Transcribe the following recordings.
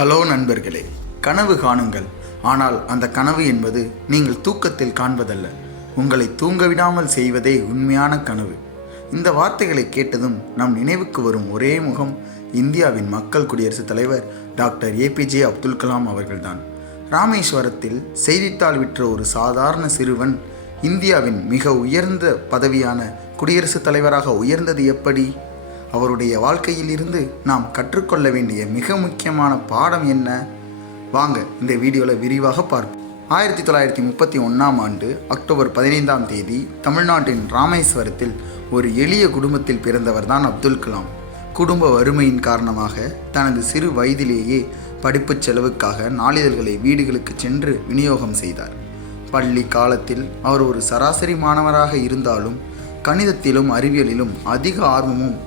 Hello நண்பர்களே, கனவு காணுங்கள். ஆனால் அந்த கனவு என்பது நீங்கள் தூக்கத்தில் காண்பதல்ல, உங்களை தூங்க விடாமல் செய்வதே உண்மையான கனவு. இந்த வார்த்தைகளை கேட்டதும் நம் நினைவுக்கு வரும் ஒரே முகம் இந்தியாவின் மக்கள் குடியரசுத் தலைவர் டாக்டர் ஏபிஜே அப்துல் கலாம் அவர்கள்தான். ராமேஸ்வரத்தில் செய்தித்தாள் விற்ற ஒரு சாதாரண சிறுவன் இந்தியாவின் மிக உயர்ந்த பதவியான குடியரசுத் தலைவராக உயர்ந்தது எப்படி? அவருடைய வாழ்க்கையில் இருந்து நாம் கற்றுக்கொள்ள வேண்டிய மிக முக்கியமான பாடம் என்ன? வாங்க இந்த வீடியோவில் விரிவாக பார்ப்போம். 1931ஆம் ஆண்டு அக்டோபர் 15ஆம் தேதி தமிழ்நாட்டின் ராமேஸ்வரத்தில் ஒரு எளிய குடும்பத்தில் பிறந்தவர் தான் அப்துல் கலாம். குடும்ப வறுமையின் காரணமாக தனது சிறு வயதிலேயே படிப்பு செலவுக்காக நாளிதழ்களை வீடுகளுக்கு சென்று விநியோகம் செய்தார். பள்ளி காலத்தில் அவர் ஒரு சராசரி மாணவராக இருந்தாலும் கணிதத்திலும் அறிவியலிலும் அதிக ஆர்வமும்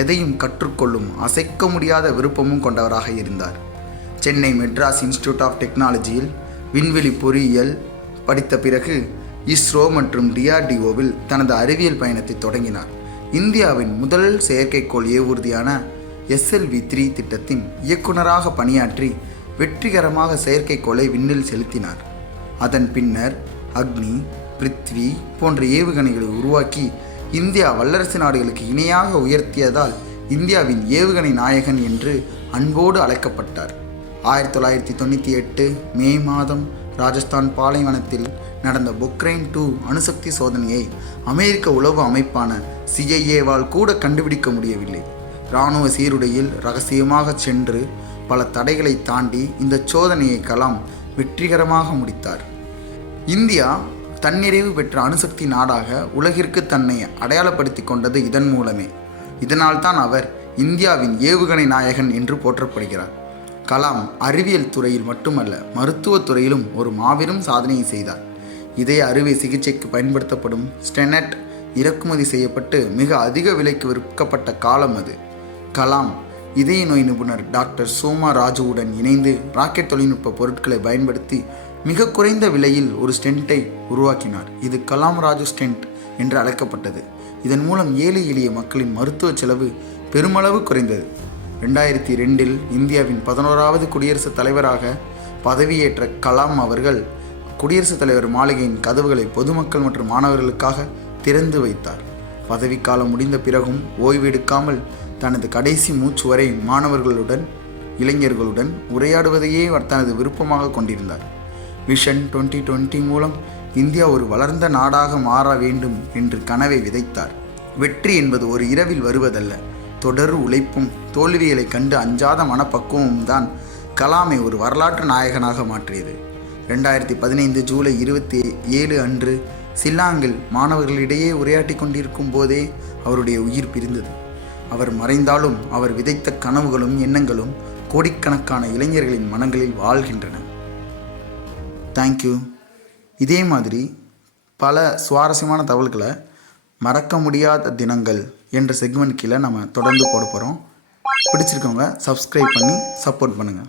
எதையும் கற்றுக்கொள்ளும் அசைக்க முடியாத விருப்பமும் கொண்டவராக இருந்தார். சென்னை மெட்ராஸ் இன்ஸ்டிடியூட் ஆஃப் டெக்னாலஜியில் விண்வெளி பொறியியல் படித்த பிறகு இஸ்ரோ மற்றும் டிஆர்டிஓவில் தனது அறிவியல் பயணத்தை தொடங்கினார். இந்தியாவின் முதல் செயற்கைக்கோள் ஏவூர்தியான SLV-3 திட்டத்தின் இயக்குநராக பணியாற்றி வெற்றிகரமாக செயற்கைக்கோளை விண்ணில் செலுத்தினார். அதன் பின்னர் அக்னி, பிருத்வி போன்ற ஏவுகணைகளை உருவாக்கி இந்தியா வல்லரசு நாடுகளுக்கு இணையாக உயர்த்தியதால் இந்தியாவின் ஏவுகணை நாயகன் என்று அன்போடு அழைக்கப்பட்டார். 1998 மே மாதம் ராஜஸ்தான் பாலைவனத்தில் நடந்த பொக்ரைன் 2 அணுசக்தி சோதனையை அமெரிக்க உளவு அமைப்பான CIA-வால் கூட கண்டுபிடிக்க முடியவில்லை. இராணுவ சீருடையில் ரகசியமாக சென்று பல தடைகளை தாண்டி இந்த சோதனையை கலாம் வெற்றிகரமாக முடித்தார். இந்தியா தன்னிறைவு பெற்ற அணுசக்தி நாடாக உலகிற்கு தன்னை அடையாளப்படுத்தி கொண்டது இதன் மூலமே. இதனால்தான் அவர் இந்தியாவின் ஏவுகணை நாயகன் என்று போற்றப்படுகிறார். கலாம் அறிவியல் துறையில் மட்டுமல்ல, மருத்துவத் துறையிலும் ஒரு மாபெரும் சாதனையை செய்தார். இதய அறுவை சிகிச்சைக்கு பயன்படுத்தப்படும் ஸ்டெனட் இறக்குமதி செய்யப்பட்டு மிக அதிக விலைக்கு விற்கப்பட்ட காலம் அது. கலாம் இதய நோய் நிபுணர் டாக்டர் சோமா ராஜுவுடன் இணைந்து ராக்கெட் தொழில்நுட்ப பொருட்களை பயன்படுத்தி மிக குறைந்த விலையில் ஒரு ஸ்டென்ட்டை உருவாக்கினார். இது கலாம் ராஜு ஸ்டென்ட் என்று அழைக்கப்பட்டது. இதன் மூலம் ஏழை எளிய மக்களின் மருத்துவ செலவு பெருமளவு குறைந்தது. 2002இல் இந்தியாவின் 11வது குடியரசுத் தலைவராக பதவியேற்ற கலாம் அவர்கள் குடியரசுத் தலைவர் மாளிகையின் கதவுகளை பொதுமக்கள் மற்றும் மாணவர்களுக்காக திறந்து வைத்தார். பதவிக்காலம் முடிந்த பிறகும் ஓய்வெடுக்காமல் தனது கடைசி மூச்சு வரை மாணவர்களுடன் இளைஞர்களுடன் உரையாடுவதையே தனது விருப்பமாக கொண்டிருந்தார். விஷன் 2020 மூலம் இந்தியா ஒரு வளர்ந்த நாடாக மாற வேண்டும் என்று கனவை விதைத்தார். வெற்றி என்பது ஒரு இரவில் வருவதல்ல, தொடர் உழைப்பும் தோல்விகளை கண்டு அஞ்சாத மனப்பக்குவமும் தான் கலாமை ஒரு வரலாற்று நாயகனாக மாற்றியது. 2015 ஜூலை 27 அன்று ஷில்லாங்கில் மாணவர்களிடையே உரையாற்றி கொண்டிருக்கும் போதே அவருடைய உயிர் பிரிந்தது. அவர் மறைந்தாலும் அவர் விதைத்த கனவுகளும் எண்ணங்களும் கோடிக்கணக்கான இளைஞர்களின் மனங்களில் வாழ்கின்றன. தேங்க்யூ. இதே மாதிரி பல சுவாரஸ்யமான தகவல்களை மறக்க முடியாத தினங்கள் என்ற செக்மெண்ட் கீழே நம்ம தொடர்ந்து போட போகிறோம். பிடிச்சிருக்கவங்க சப்ஸ்கிரைப் பண்ணி சப்போர்ட் பண்ணுங்கள்.